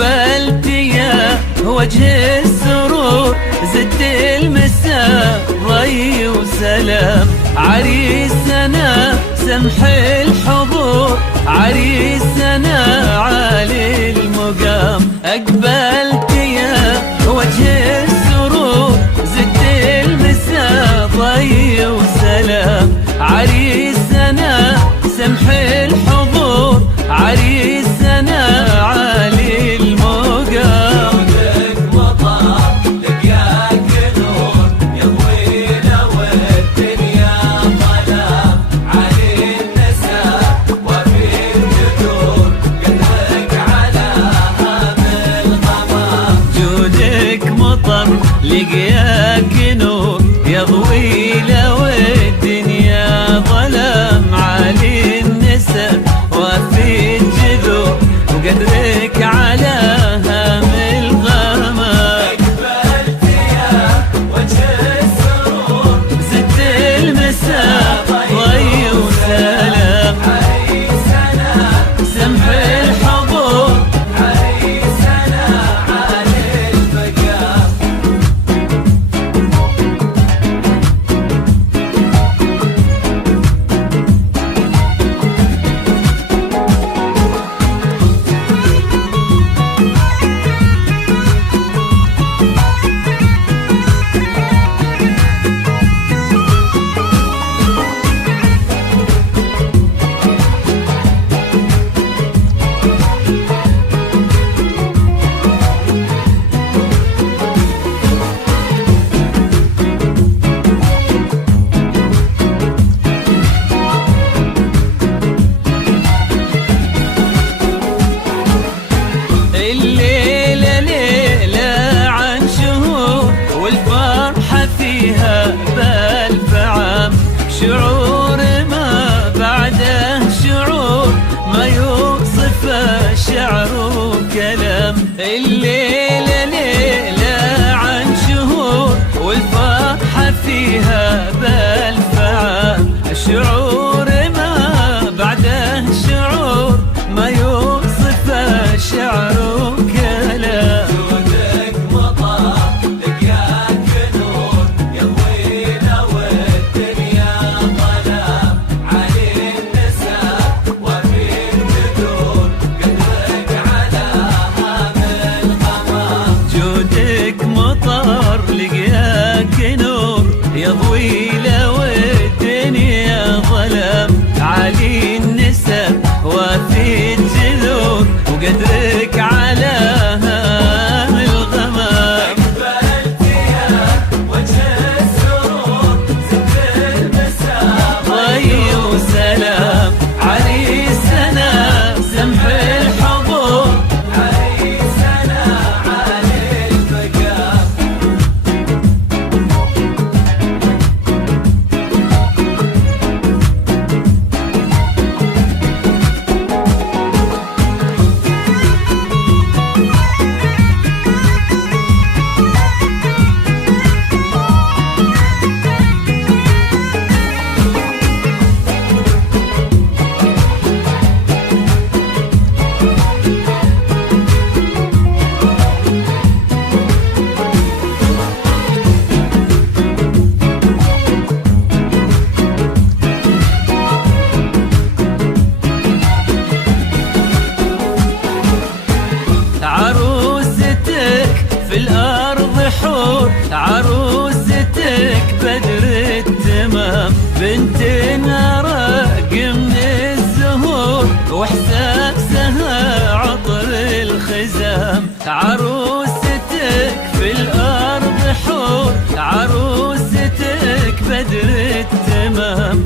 أقبلت يا وجه السرور، زدت المساء ضي وسلام. عريسنا سمح الحضور، عريسنا عالي المقام. أقبلت يا وجه السرور، زدت المساء ضي وسلام. عريسنا سمح الحضور، عريسنا عالي المقام. جودك مطر لقياك نور، يضوي لو الدنيا ظلام. علي النساء وفي الجذور، قدرك على هام الغمام. جودك مطر لقياك نور، يضوي لو الدنيا ظلام. عالي النساء وفي الجذور، وقدرك على هام الغمام. أقبلت يا وجه السرور، زدت المساء ضي وسلام. عريسنا سمح الحضور، عريسنا عالي المقام. الليلة ليلة عن شهور، والفرحة فيها بألف عام. شعور ما بعده شعور، ما يوصف الشعر وكلام. الليلة ليلة عن شهور، والفرحة فيها بألف عام. شعور ما بعده شعور، ما يوصف الشعر وكلام. جودك مطر لقياك نور، يضوي لو الدنيا ظلام. علي النساء وفي الجذور، قدرك على هام الغمام. جودك مطر لقياك نور، يضوي لو الدنيا ظلام. عالي النساء وفي الجذور، وقدرك على هام الغمام. أقبلت يا وجه السرور، زدت المساء ضي وسلام. عريسنا سمح الحضور، عريسنا عالي المقام. عروستك في الأرض حور، عروستك بدر التمام. بنت نرق من الزهور، واحساسها عطر الخزام. عروستك في الأرض حور، عروستك بدر التمام.